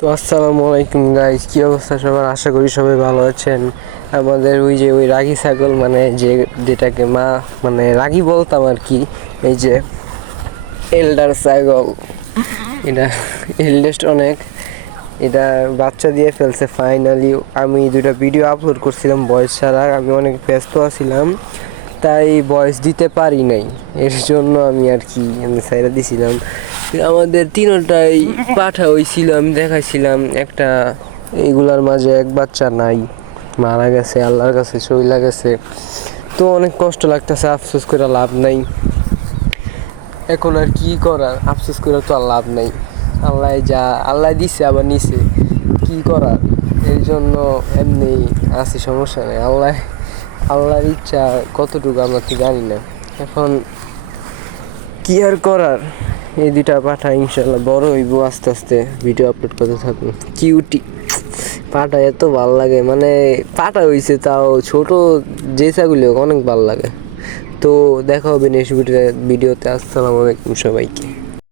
তো আসসালামু আলাইকুম গাইস, কি অবস্থা সবার? আশা করি সবাই ভালো আছেন। আমাদের ওই রাগী ছাগল, মানে যেটাকে মানে রাগী বলতাম আর কি, এই যে এল্ডার ছাগল, এটা এল্ডেস্ট অনেক, এটা বাচ্চা দিয়ে ফেলছে ফাইনালি। আমি দুটা ভিডিও আপলোড করছিলাম ভয়েস ছাড়া, আমি অনেক ব্যস্ত আছিলাম তাই ভয়েস দিতে পারি নাই, এর জন্য আমি আর কি আমি সাইরা দিছিলাম। আমাদের তিনটাই পাঠা হয়েছিল, আমি দেখাইছিলাম একটা, এইগুলার মাঝে এক বাচ্চা নাই, মারা গেছে, আল্লাহর কাছে চইলা গেছে। তো অনেক কষ্ট লাগতেছে, আফসোস করে লাভ নাই। এখন আর কি করার, আফসোস করে তো আর লাভ নাই। আল্লাহ দিছে আবার নিছে, কি করার। এই জন্য এমনি আছি, সমস্যা নেই। আল্লাহর ইচ্ছা কতটুকু আমরা তো জানি না। এখন কি আর করার, এই দুইটা পাঠা ইনশাল্লাহ বড় হইব, আস্তে আস্তে ভিডিও আপলোড করতে থাকুন। কিউটি পাঠা এত ভাল লাগে, মানে পাঠা হয়েছে তাও ছোট, যে ছাগলি অনেক ভাল লাগে। তো দেখা হবে নেক্সট ভিডিওতে। আসসালামু আলাইকুম সবাইকে।